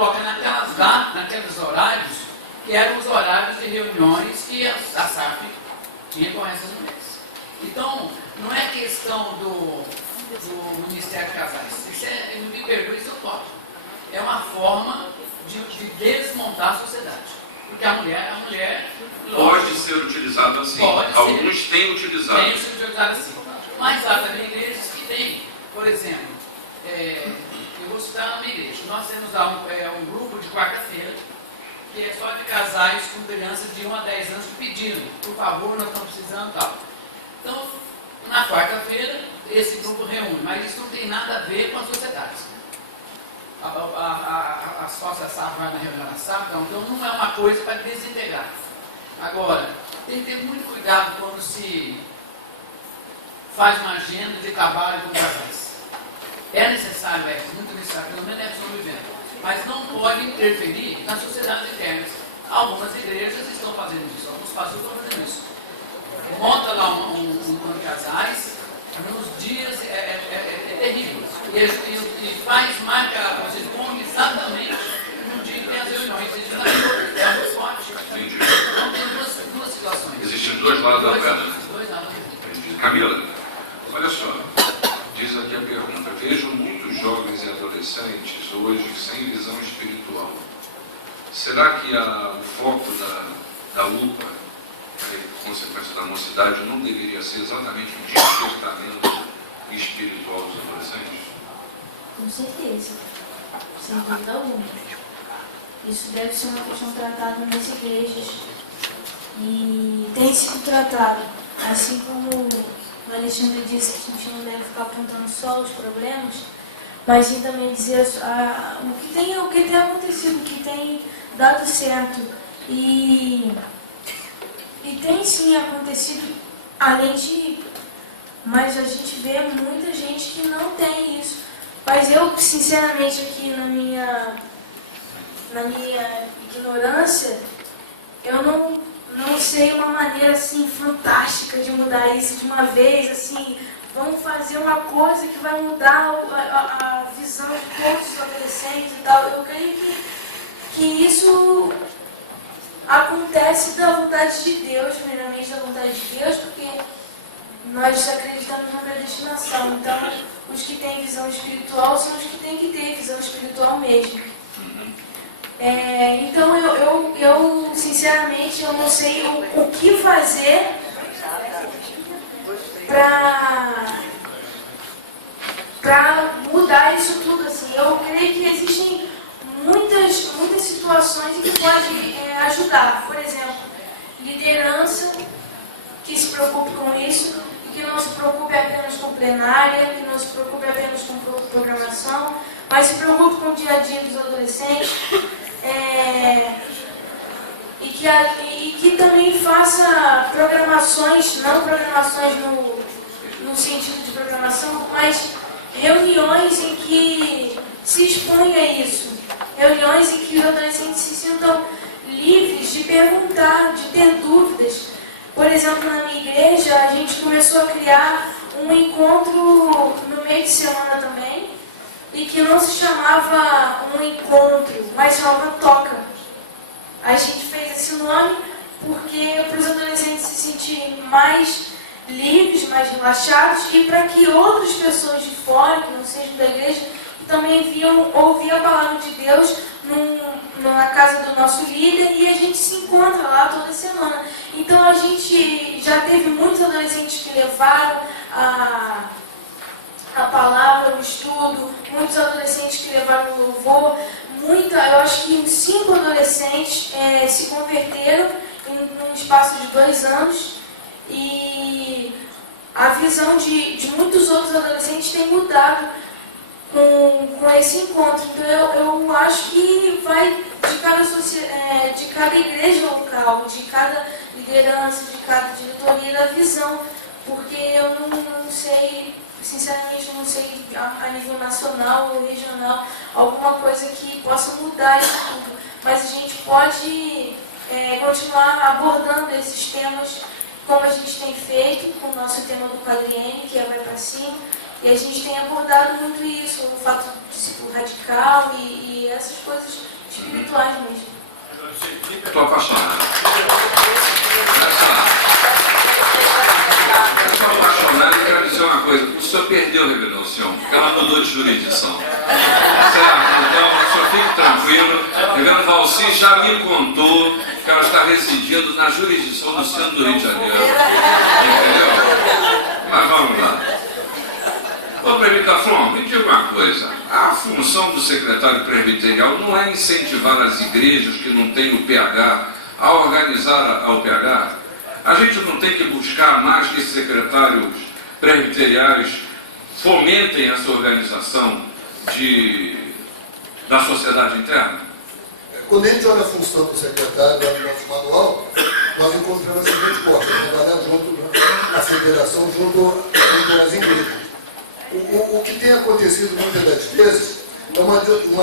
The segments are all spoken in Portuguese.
coloca naquelas datas, naqueles horários, que eram os horários de reuniões que a SAF tinha com essas mulheres. Então, não é questão do Ministério de Casais. Isso não me perdoe se eu toco. É uma forma de desmontar a sociedade. Porque a mulher pode ser utilizado assim. Alguns têm utilizado. Tem sido utilizado assim. Mas há também igrejas que têm. Por exemplo, eu vou citar uma igreja. Nós temos lá um grupo de quarta-feira, que é só de casais com crianças de 1 a 10 anos pedindo, por favor, nós estamos precisando e tal. Então, na quarta-feira, esse grupo reúne, mas isso não tem nada a ver com a sociedade. A sócia SAF vai na reunião da SAF, então não é uma coisa para desintegrar. Agora, tem que ter muito cuidado quando se faz uma agenda de trabalho com casais. É necessário, muito necessário, pelo menos é sobrevivendo, mas não pode interferir nas sociedades internas. Algumas igrejas estão fazendo isso, alguns pastores estão fazendo isso. Monta lá um plano de casais, nos dias é terrível. E marca, vocês põem exatamente no dia que tem as reuniões. É muito forte. Então tem duas situações. Existem dois lados da moeda. Dois lados. Camila, olha só, diz aqui a pergunta: vejo muitos jovens e adolescentes hoje sem visão espiritual. Será que o foco da UPA, consequência da mocidade, não deveria ser exatamente o despertamento espiritual dos adolescentes? Com certeza, sem dúvida alguma. Isso deve ser uma questão tratada nas igrejas e tem sido tratado, assim como o Alexandre disse que a gente não deve ficar apontando só os problemas, mas sim também dizer o que tem acontecido, o que tem dado certo. E tem sim acontecido, mas a gente vê muita gente que não tem isso. Mas eu, sinceramente, aqui na minha ignorância, eu não sei uma maneira assim fantástica de mudar isso de uma vez, assim, vamos fazer uma coisa que vai mudar a visão de todos os adolescentes e tal. Eu creio que isso acontece da vontade de Deus, primeiramente da vontade de Deus, porque nós acreditamos na predestinação. Então, os que têm visão espiritual são os que têm que ter visão espiritual mesmo. Então, eu sinceramente, eu não sei o que fazer para mudar isso tudo. Assim. Eu creio que existem muitas situações em que pode ajudar. Por exemplo, liderança que se preocupe com isso, e que não se preocupe apenas com plenária, que não se preocupe apenas com programação, mas se preocupe com o dia a dia dos adolescentes, e que também faça programações, não programações no sentido de programação, mas reuniões em que se exponha isso, reuniões em que os adolescentes se sintam livres de perguntar, de ter dúvidas. Por exemplo, na minha igreja, a gente começou a criar um encontro no meio de semana também, e que não se chamava um encontro, mas chamava toca. A gente fez esse nome porque para os adolescentes se sentirem mais livres, mais relaxados, e para que outras pessoas de fora, que não sejam da igreja, também vinham ouvir a palavra de Deus na casa do nosso líder, e a gente se encontra lá toda semana. Então a gente já teve muitos adolescentes que levaram a palavra, o estudo, muitos adolescentes que levaram o louvor, eu acho que 5 adolescentes se converteram em um espaço de 2 anos, e a visão de muitos outros adolescentes tem mudado com esse encontro. Então eu acho que vai de cada igreja local, de cada liderança, de cada diretoria, da visão, porque eu não sei, sinceramente eu não sei a nível nacional ou regional alguma coisa que possa mudar isso tudo, mas a gente pode continuar abordando esses temas como a gente tem feito com o nosso tema do quadriênio, que é Vai Pra Cima. E a gente tem abordado muito isso, o fato do discípulo radical e essas coisas espirituais mesmo. Estou apaixonado. Estou apaixonado e quero dizer uma coisa. O senhor perdeu a revelação, porque ela mudou de jurisdição. Certo? Então, o senhor fique tranquilo. A reverenda Valci já me contou que ela está residindo na jurisdição do centro do Rio de Janeiro. Entendeu? Mas vamos lá. Ô, presbítero Flon, me diga uma coisa. A função do secretário presbiterial não é incentivar as igrejas que não têm o PH a organizar a UPH? A gente não tem que buscar mais que secretários presbiteriais fomentem essa organização da sociedade interna? Quando a gente olha a função do secretário lá no nosso manual, nós encontramos a seguinte porta, trabalhar junto na federação, junto às igrejas. O que tem acontecido muitas das vezes é uma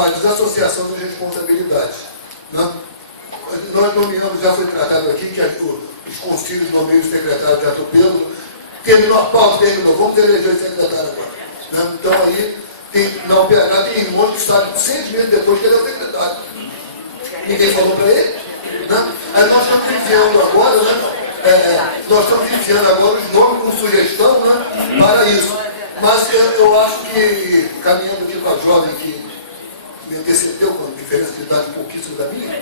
desassociação de responsabilidades. Né? Nós nomeamos, já foi tratado aqui, que os conselhos nomeiam o secretário de atropelo, terminou a pauta, vamos eleger o secretário agora. Né? Então aí, na UPH tem irmãos que sabem 6 meses depois que ele é o secretário. Ninguém falou para ele. Né? Aí nós estamos enviando agora, os nomes com sugestão, né, para isso. Mas eu acho que, caminhando aqui com a jovem que me antecedeu, com diferença de idade pouquíssima da minha,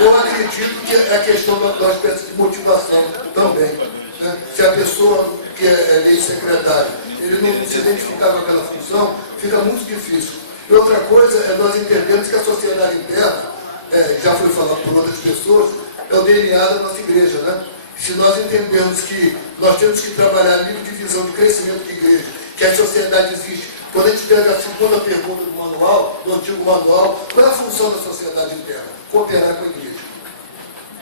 eu acredito que é a questão da espécie de motivação também. Né? Se a pessoa que é eleito secretário, ele não se identificar com aquela função, fica muito difícil. E outra coisa é nós entendemos que a sociedade interna, já foi falado por outras pessoas, é o DNA da nossa igreja, né? Se nós entendermos que nós temos que trabalhar a nível de visão de crescimento de igreja, que a sociedade existe, quando a gente pega a segunda pergunta do manual, do antigo manual, qual é a função da sociedade interna? Cooperar com a igreja.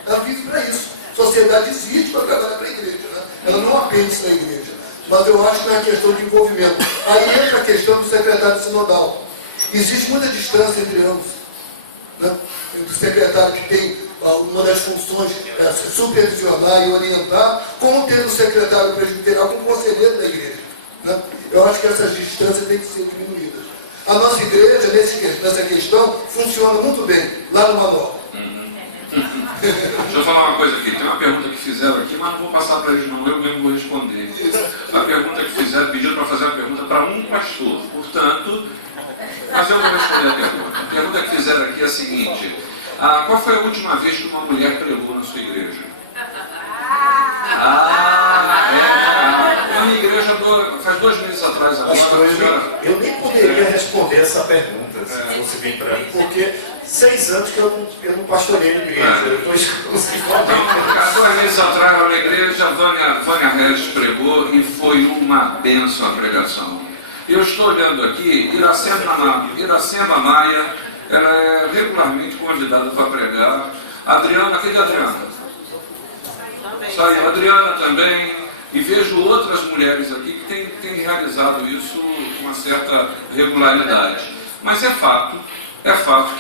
Ela vive para isso. A sociedade existe para trabalhar para a igreja, né? Ela não é um apêndice da igreja. Mas eu acho que é uma questão de envolvimento. Aí entra a questão do secretário sinodal. Existe muita distância entre ambos. Né? Entre o secretário que tem uma das funções é supervisionar e orientar, como tendo o secretário presbiterial como conselheiro da igreja. Né? Eu acho que essas distâncias têm que ser diminuídas. A nossa igreja, nessa questão, funciona muito bem, lá no manual. Deixa eu falar uma coisa aqui. Tem uma pergunta que fizeram aqui, mas não vou passar para eles não, eu mesmo vou responder. A pergunta que fizeram, pediram para fazer uma pergunta para um pastor. Portanto, mas eu vou responder a pergunta. A pergunta que fizeram aqui é a seguinte: qual foi a última vez que uma mulher pregou na sua igreja? Na minha igreja faz 2 meses atrás. Eu nem poderia responder essa pergunta, se fosse bem para mim, porque 6 anos que eu não pastorei na igreja. Eu estou exclusivamente. Então, 2 meses atrás, na igreja, a Vânia Regis pregou e foi uma bênção a pregação. Eu estou olhando aqui, Iracema Maia, ela é regularmente convidada para pregar. Adriana, cadê a Adriana? Saiu a Adriana também. E vejo outras mulheres aqui que têm realizado isso com uma certa regularidade. Mas é fato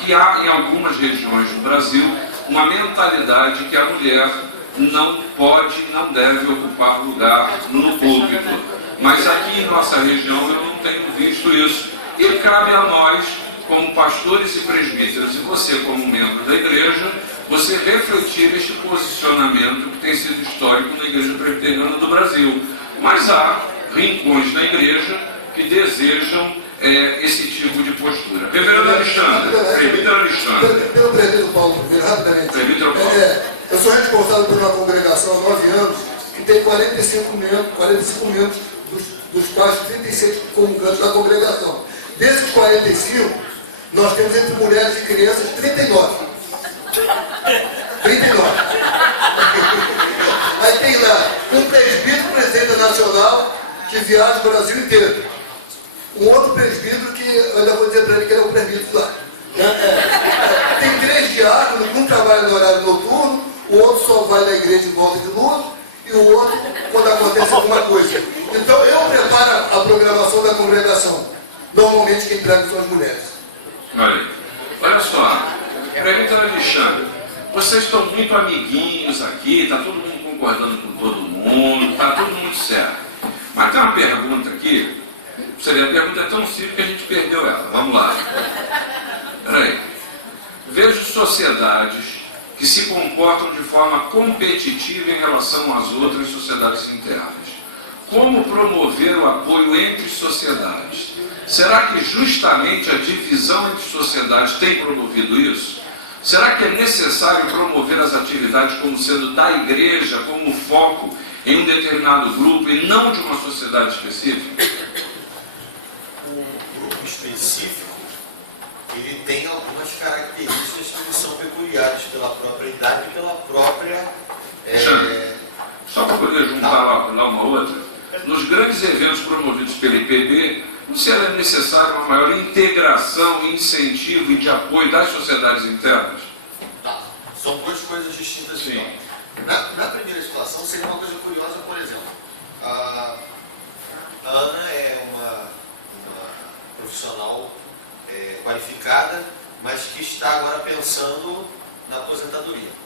que há em algumas regiões do Brasil uma mentalidade que a mulher não pode, não deve ocupar lugar no púlpito. Mas aqui em nossa região eu não tenho visto isso. E cabe a nós, como pastores e presbíteros, e você como membro da igreja, você refletir este posicionamento que tem sido histórico na Igreja Presbiteriana do Brasil. Mas há rincões da igreja que desejam esse tipo de postura. Reverendo Alexandre, presbítero Alexandre. Pelo presbítero Paulo, rapidamente. Presbítero Paulo. Eu sou responsável por uma congregação há 9 anos que tem 45 membros, dos quais 36 comungantes da congregação. Desses 45, nós temos entre mulheres e crianças 39. 39. Aí tem lá um presbítero presidente nacional que viaja o Brasil inteiro. Um outro presbítero que, eu ainda vou dizer para ele que ele é o presbítero lá. Tem 3 diáconos, um trabalha no horário noturno, o outro só vai na igreja em volta de luz, e o outro quando acontece alguma coisa. Então eu preparo a programação da congregação. Normalmente quem prega são as mulheres. Olha só, presbítero Alexandre, vocês estão muito amiguinhos aqui, está todo mundo concordando com todo mundo, está tudo muito certo. Mas tem uma pergunta aqui, você vê, a pergunta é tão simples que a gente perdeu ela. Vamos lá. Peraí. vejo sociedades que se comportam de forma competitiva em relação às outras sociedades internas. Como promover o apoio entre sociedades? Será que justamente a divisão entre sociedades tem promovido isso? Será que é necessário promover as atividades como sendo da igreja, como foco em um determinado grupo e não de uma sociedade específica? O grupo específico, ele tem algumas características que lhe são peculiares pela própria idade e pela própria... Só para poder juntar lá uma outra, nos grandes eventos promovidos pelo IPB, não será necessária uma maior integração, incentivo e de apoio das sociedades internas? Tá. São duas coisas distintas. Sim. Na primeira situação, seria uma coisa curiosa, por exemplo. A Ana é uma profissional qualificada, mas que está agora pensando na aposentadoria.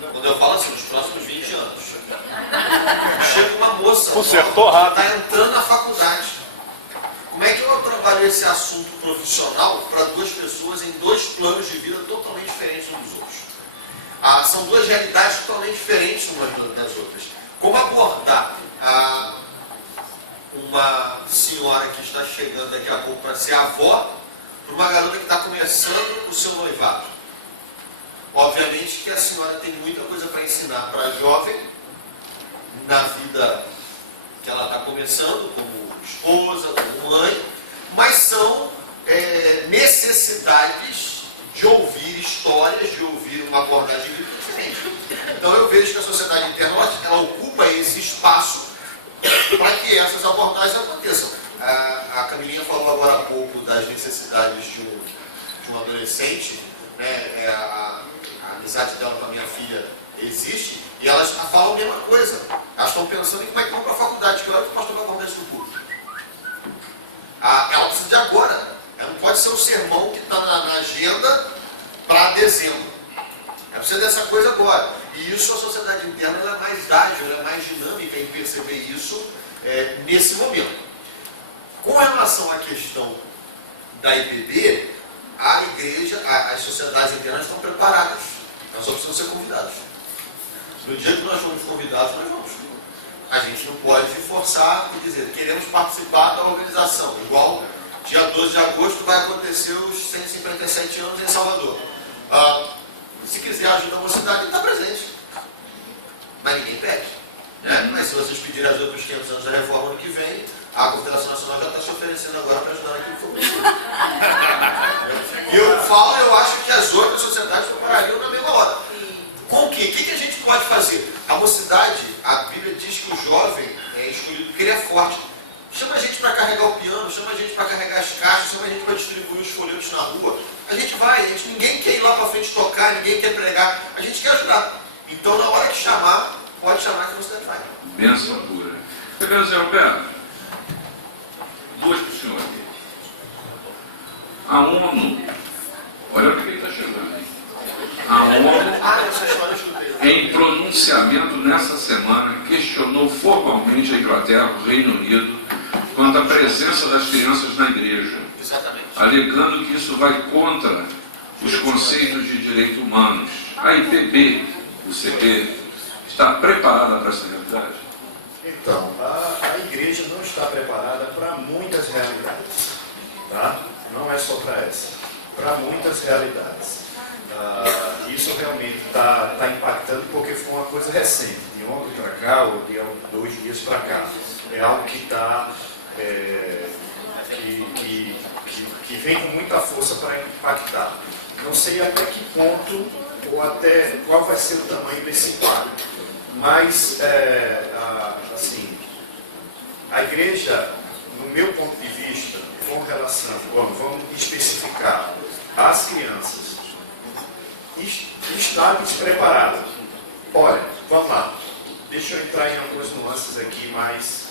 Quando eu falo assim, nos próximos 20 anos. Chega uma moça que está entrando na faculdade. Como é que eu trabalho esse assunto profissional para duas pessoas em dois planos de vida totalmente diferentes uns dos outros? São duas realidades totalmente diferentes umas das outras. Como abordar uma senhora que está chegando daqui a pouco para ser avó, para uma garota que está começando o seu noivado? Obviamente que a senhora tem muita coisa para ensinar para a jovem, na vida que ela está começando, como esposa, como mãe, mas são necessidades de ouvir histórias, de ouvir uma abordagem diferente. Então eu vejo que a sociedade interna, ela ocupa esse espaço para que essas abordagens aconteçam. A Camilinha falou agora há pouco das necessidades de um adolescente, né? A amizade dela com a minha filha existe, e elas falam a mesma coisa. Elas estão pensando em como é que vão para a faculdade, que hora que o pastor vai abordar isso no público. Ela precisa de agora. Ela não pode ser um sermão que está na agenda para dezembro. Ela precisa dessa coisa agora. E isso, a sociedade interna, ela é mais ágil, ela é mais dinâmica em perceber isso nesse momento. Com relação à questão da IPB, a igreja, as sociedades internas estão preparadas. Elas só precisam ser convidadas. No dia que nós fomos convidados, nós vamos. A gente não pode forçar e dizer, queremos participar da organização. Igual dia 12 de agosto vai acontecer os 157 anos em Salvador. Se quiser ajudar a mocidade, ele está presente. Mas ninguém pede. Né? Mas se vocês pedirem ajuda para os 500 anos da reforma ano que vem, a Confederação Nacional já está se oferecendo agora para ajudar naquilo que for possível. E eu acho que as outras sociedades preparariam na mesma hora. Com o quê? O que a gente pode fazer? A mocidade, a Bíblia diz que o jovem é escolhido porque ele é forte. Chama a gente para carregar o piano, chama a gente para carregar as caixas, chama a gente para distribuir os folhetos na rua. A gente vai, ninguém quer ir lá para frente tocar, ninguém quer pregar, a gente quer ajudar. Então, na hora que chamar, pode chamar que a mocidade vai. Bênção pura. Reverendo Zé Roberto, duas para o senhor aqui. A ONU, olha o que ele está chegando, hein? A ONU, em pronunciamento nessa semana, questionou formalmente a Inglaterra, o Reino Unido, quanto à presença das crianças na igreja. Exatamente. Alegando que isso vai contra os conceitos de direitos humanos. A IPB, o CP, está preparada para essa realidade? Então, a igreja não está preparada para muitas realidades, tá? Não é só para essa, para muitas realidades. Isso realmente está impactando porque foi uma coisa recente, de ontem para cá ou de 2 dias para cá. É algo que está que vem com muita força para impactar. Não sei até que ponto ou até qual vai ser o tamanho desse impacto, mas assim, a igreja, no meu ponto de vista, com relação, vamos especificar, as crianças está despreparada. Olha, vamos lá. Deixa eu entrar em algumas nuances aqui mais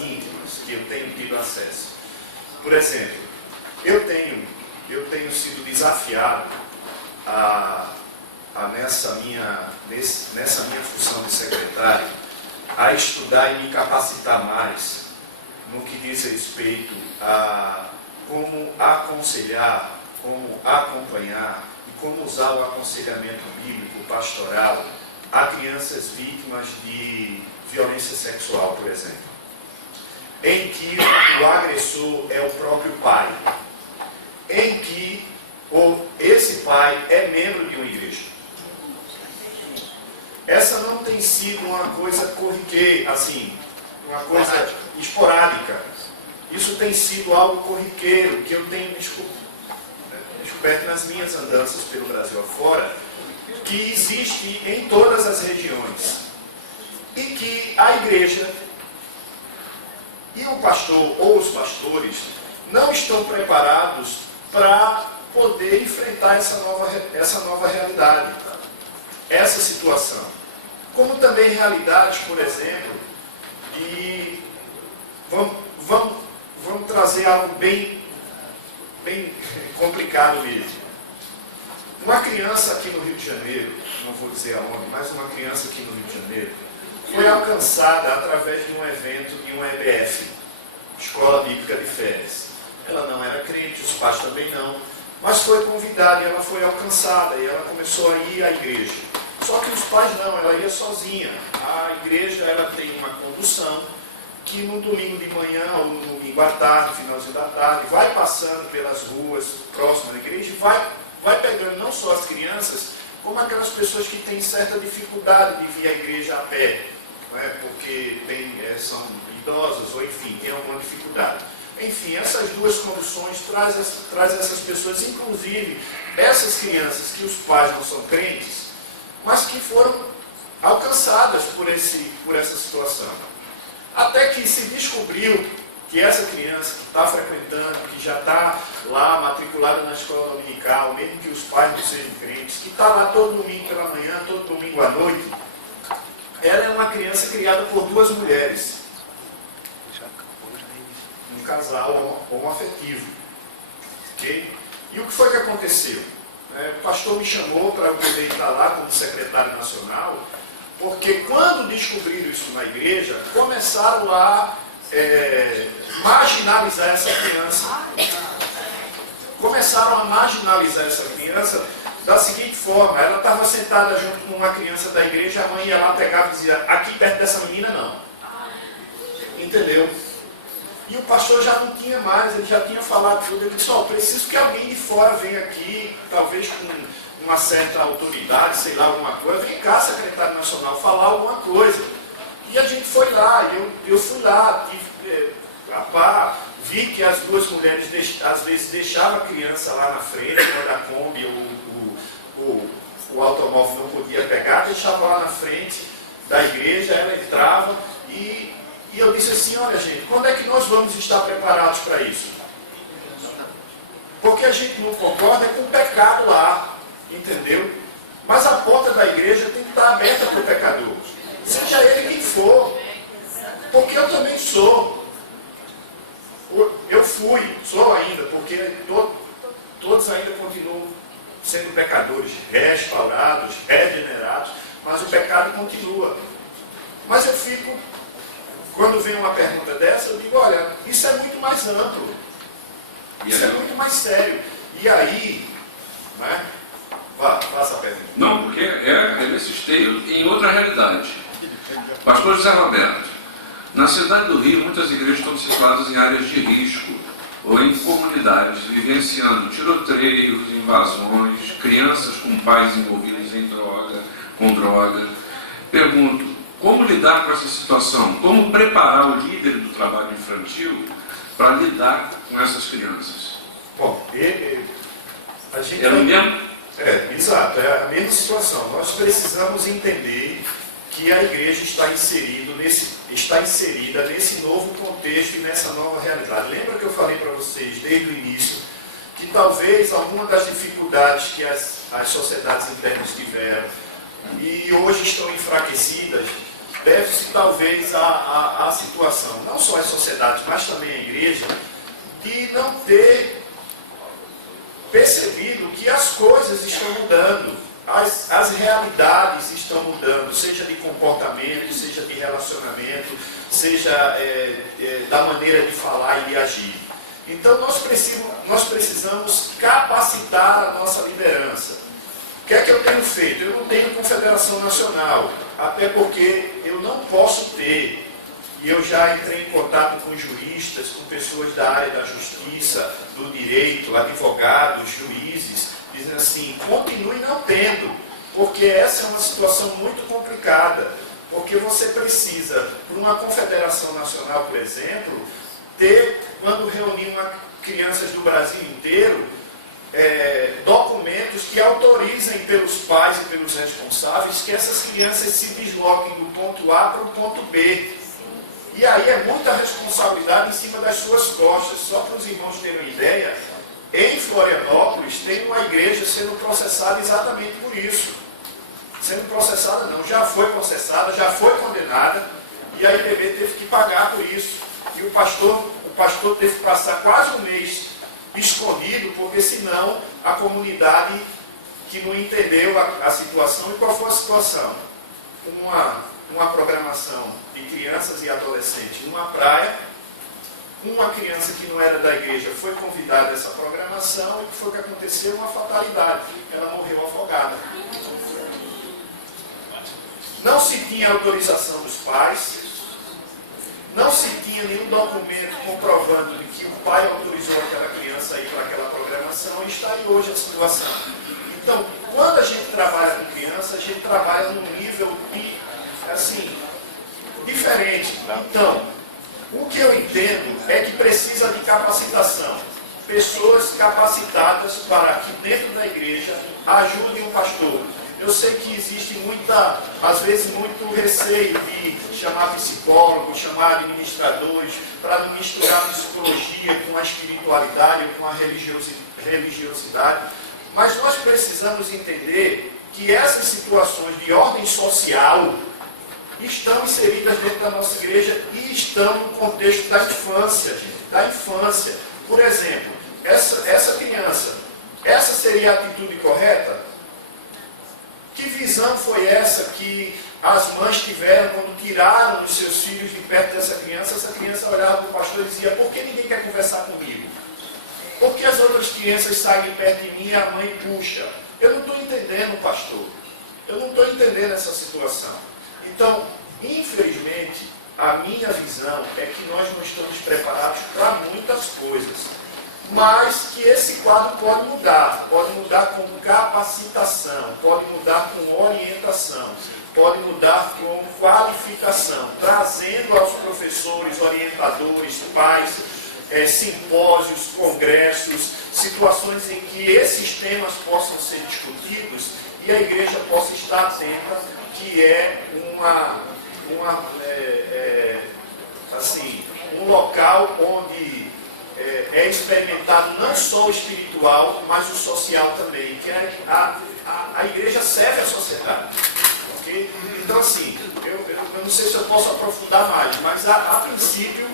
íntimas, que eu tenho tido acesso. Por exemplo, eu tenho sido desafiado nessa minha função de secretário, a estudar e me capacitar mais no que diz respeito a como aconselhar, como acompanhar e como usar o aconselhamento bíblico pastoral a crianças vítimas de violência sexual, por exemplo, em que o agressor é o próprio pai, em que esse pai é membro de uma igreja. Essa não tem sido uma coisa corriqueira, assim, uma coisa esporádica. Isso tem sido algo corriqueiro que eu tenho descoberto nas minhas andanças pelo Brasil afora, que existe em todas as regiões. E que a igreja e o pastor ou os pastores não estão preparados para poder enfrentar essa nova realidade, essa situação. Como também realidades, por exemplo, de... Vamos trazer algo bem complicado mesmo. Uma criança aqui no Rio de Janeiro, não vou dizer aonde, mas uma criança aqui no Rio de Janeiro, foi alcançada através de um evento de uma EBF, Escola Bíblica de Férias. Ela não era crente, os pais também não, mas foi convidada e ela foi alcançada e ela começou a ir à igreja. Só que os pais não, ela ia sozinha. A igreja ela tem uma condução que no domingo de manhã ou no domingo à tarde, finalzinho da tarde, vai passando pelas ruas próximas da igreja e vai pegando não só as crianças, como aquelas pessoas que têm certa dificuldade de vir à igreja a pé, não é? Porque são idosas ou enfim, tem alguma dificuldade. Enfim, essas duas condições traz essas pessoas, inclusive essas crianças que os pais não são crentes, mas que foram alcançadas por essa situação. Até que se descobriu que essa criança que está frequentando, que já está lá matriculada na escola dominical, mesmo que os pais não sejam crentes, que está lá todo domingo pela manhã, todo domingo à noite, ela é uma criança criada por duas mulheres. Um casal homoafetivo. Okay? E o que foi que aconteceu? O pastor me chamou para eu poder estar lá como secretário nacional, porque quando descobriram isso na igreja, começaram a marginalizar essa criança. Começaram a marginalizar essa criança da seguinte forma: ela estava sentada junto com uma criança da igreja, a mãe ia lá, pegava e dizia: aqui perto dessa menina não. Entendeu? E o pastor já não tinha mais, ele já tinha falado tudo. Ele disse: preciso que alguém de fora venha aqui, talvez com uma certa autoridade, sei lá, alguma coisa. Vem cá, secretário nacional, falar alguma coisa. E a gente foi lá, eu fui lá, vi que as duas mulheres às vezes deixavam a criança lá na frente, quando a Kombi, o automóvel não podia pegar, deixava lá na frente da igreja, ela entrava e eu disse assim: olha gente, quando é que nós vamos estar preparados para isso? Porque a gente não concorda com o pecado lá, entendeu? Mas a porta da igreja tem que estar aberta para o pecador, seja ele quem for, porque eu também sou. Eu sou ainda, porque todos ainda continuam sendo pecadores, restaurados, regenerados, mas o pecado continua. Mas eu fico, quando vem uma pergunta dessa, eu digo: olha, isso é muito mais amplo, isso é muito mais sério. E aí, né? Faça a pergunta. Não, porque é nesse esteio em outra realidade. Pastor José Roberto, na cidade do Rio, muitas igrejas estão situadas em áreas de risco ou em comunidades, vivenciando tiroteios, invasões, crianças com pais envolvidos com droga. Pergunto, como lidar com essa situação? Como preparar o líder do trabalho infantil para lidar com essas crianças? Bom, a gente... É o mesmo? Exato, é a mesma situação. Nós precisamos entender que a igreja está inserida nesse novo contexto e nessa nova realidade. Lembra que eu falei para vocês desde o início que talvez alguma das dificuldades que as sociedades internas tiveram e hoje estão enfraquecidas deve-se talvez à situação, não só as sociedades, mas também a igreja, de não ter percebido que as coisas estão mudando, as realidades estão mudando, seja de comportamento, seja de relacionamento, seja da maneira de falar e de agir. Então nós precisamos capacitar a nossa liderança. O que é que eu tenho feito? Eu não tenho confederação nacional, até porque eu não posso ter, e eu já entrei em contato com juristas, com pessoas da área da justiça, do direito, advogados, juízes, dizendo assim, continue não tendo, porque essa é uma situação muito complicada, porque você precisa, por uma confederação nacional, por exemplo, ter, quando reunir crianças do Brasil inteiro, documentos que autorizem pelos pais e pelos responsáveis que essas crianças se desloquem do ponto A para o ponto B. E aí é muita responsabilidade em cima das suas costas. Só para os irmãos terem uma ideia, em Florianópolis tem uma igreja sendo processada exatamente por isso. Sendo processada não, já foi processada, já foi condenada, e a IPB teve que pagar por isso. E o pastor teve que passar quase um mês escondido, porque senão a comunidade que não entendeu a situação. E qual foi a situação? Uma programação de crianças e adolescentes numa praia, uma criança que não era da igreja foi convidada a essa programação, e o que foi que aconteceu? Uma fatalidade, ela morreu afogada. Não se tinha autorização dos pais, não se tinha nenhum documento comprovando de que o pai autorizou aquela criança a ir para aquela programação, e está aí hoje a situação. Então, quando a gente trabalha com criança, a gente trabalha num nível diferente. Então, o que eu entendo é que precisa de capacitação. Pessoas capacitadas para que dentro da igreja ajudem o pastor. Eu sei que existe às vezes muito receio de chamar psicólogos, chamar administradores, para não misturar a psicologia com a espiritualidade ou com a religiosidade. Mas nós precisamos entender que essas situações de ordem social estão inseridas dentro da nossa igreja e estão no contexto da infância, gente, da infância. Por exemplo, essa criança, essa seria a atitude correta? Que visão foi essa que as mães tiveram quando tiraram os seus filhos de perto dessa criança? Essa criança olhava para o pastor e dizia, por que ninguém quer conversar comigo? Por que as outras crianças saem de perto de mim e a mãe puxa? Eu não estou entendendo, pastor. Eu não estou entendendo essa situação. Então, infelizmente, a minha visão é que nós não estamos preparados para muitas coisas. Mas que esse quadro pode mudar com capacitação, pode mudar com orientação, pode mudar com qualificação, trazendo aos professores, orientadores, pais, simpósios, congressos, situações em que esses temas possam ser discutidos e a igreja possa estar atenta, que é um local onde é experimentado não só o espiritual, mas o social também, que a igreja serve à sociedade. Okay? Então, assim, eu não sei se eu posso aprofundar mais, mas a princípio,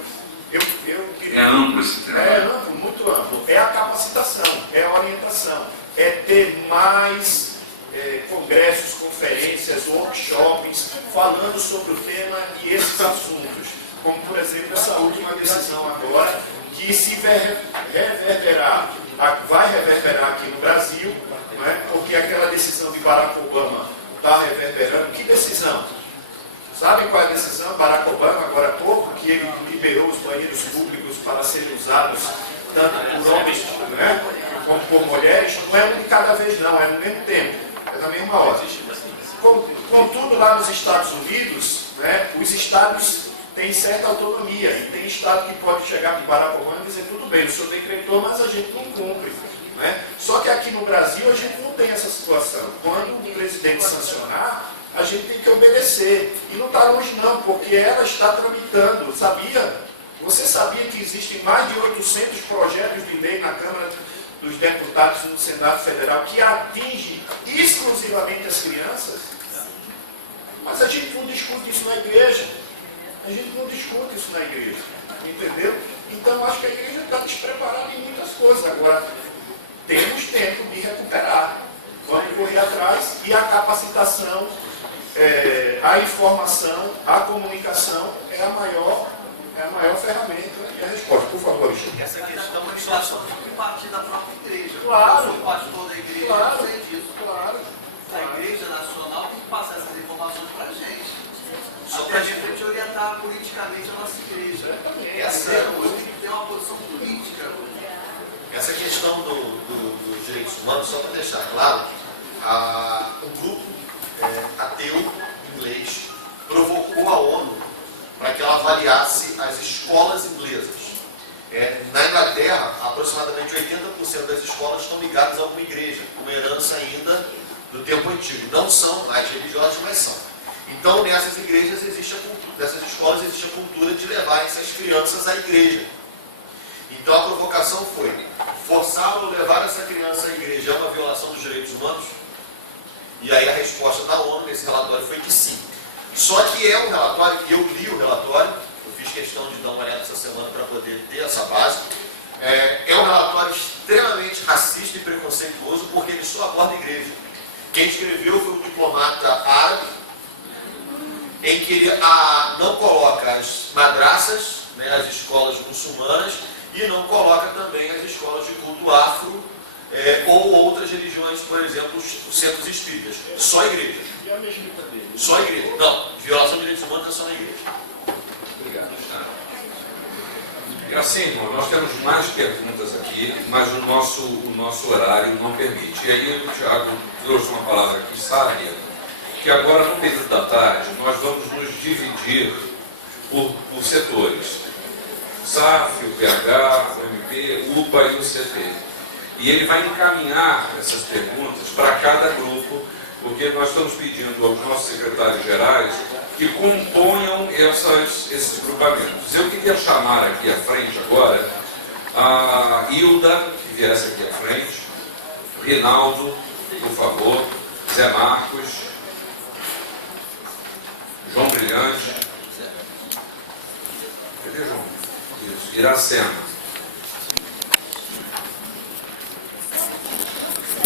é amplo esse tema. É amplo, muito amplo. É a capacitação, é a orientação, é ter mais congressos, conferências, workshops, falando sobre o tema e esses assuntos. Como, por exemplo, essa última decisão agora, que se reverberar, vai reverberar aqui no Brasil, não é? Porque aquela decisão de Barack Obama está reverberando. Que decisão? Sabem qual é a decisão? Barack Obama, agora há pouco, que ele liberou os banheiros públicos para serem usados tanto por homens, né, como por mulheres. Não é um de cada vez não, é no mesmo tempo, é na mesma hora. Contudo, lá nos Estados Unidos, né, os estados tem certa autonomia, e tem estado que pode chegar para o Barack Obama e dizer, tudo bem, o senhor decretou, mas a gente não cumpre. Né? Só que aqui no Brasil a gente não tem essa situação. Quando o presidente sancionar, a gente tem que obedecer. E não está longe não, porque ela está tramitando, sabia? Você sabia que existem mais de 800 projetos de lei na Câmara dos Deputados e no Senado Federal que atingem exclusivamente as crianças? Mas a gente não discute isso na igreja. A gente não discute isso na igreja, entendeu? Então, acho que a igreja está despreparada em muitas coisas. Agora, temos tempo de recuperar. Vamos correr atrás e a capacitação, a informação, a comunicação é a maior ferramenta e a resposta. resposta, por favor, Alexandre. Essa questão é relação de partir da própria igreja. Claro. Eu sou pastor da igreja, Claro. eu sei disso. Claro. A igreja nacional tem que passar essas informações para a gente. Só para a gente orientar politicamente a nossa igreja. Essa tem que ter uma posição política. Essa questão dos direitos humanos, só para deixar claro, um grupo ateu inglês provocou a ONU para que ela avaliasse as escolas inglesas. Na Inglaterra, aproximadamente 80% das escolas estão ligadas a alguma igreja, uma herança ainda do tempo antigo. Não são mais religiosas, mas são. Então, nessas igrejas nessas escolas existe a cultura de levar essas crianças à igreja. Então, a provocação foi: forçar ou levar essa criança à igreja é uma violação dos direitos humanos? E aí a resposta da ONU nesse relatório foi que sim. Só que é um relatório, que eu li o relatório, eu fiz questão de dar uma olhada essa semana para poder ter essa base. É um relatório extremamente racista e preconceituoso, porque ele só aborda a igreja. Quem escreveu foi um diplomata árabe, em que ele não coloca as madraças, né, as escolas muçulmanas, e não coloca também as escolas de culto afro, ou outras religiões, por exemplo, os centros espíritas. Só a igreja. E a mesquita dele? Só a igreja. Não, violação de direitos humanos é só na igreja. Obrigado. Gracinha, nós temos mais perguntas aqui, mas o nosso horário não permite. E aí o Tiago trouxe uma palavra aqui sábia, que agora no período da tarde nós vamos nos dividir por setores. O SAF, o PH, o MP, o UPA e o CT. E ele vai encaminhar essas perguntas para cada grupo, porque nós estamos pedindo aos nossos secretários gerais que componham esses grupamentos. Eu queria chamar aqui à frente agora a Hilda, que viesse aqui à frente, Rinaldo, por favor, Zé Marcos, João Brilhante, cadê João? Isso, Iracema.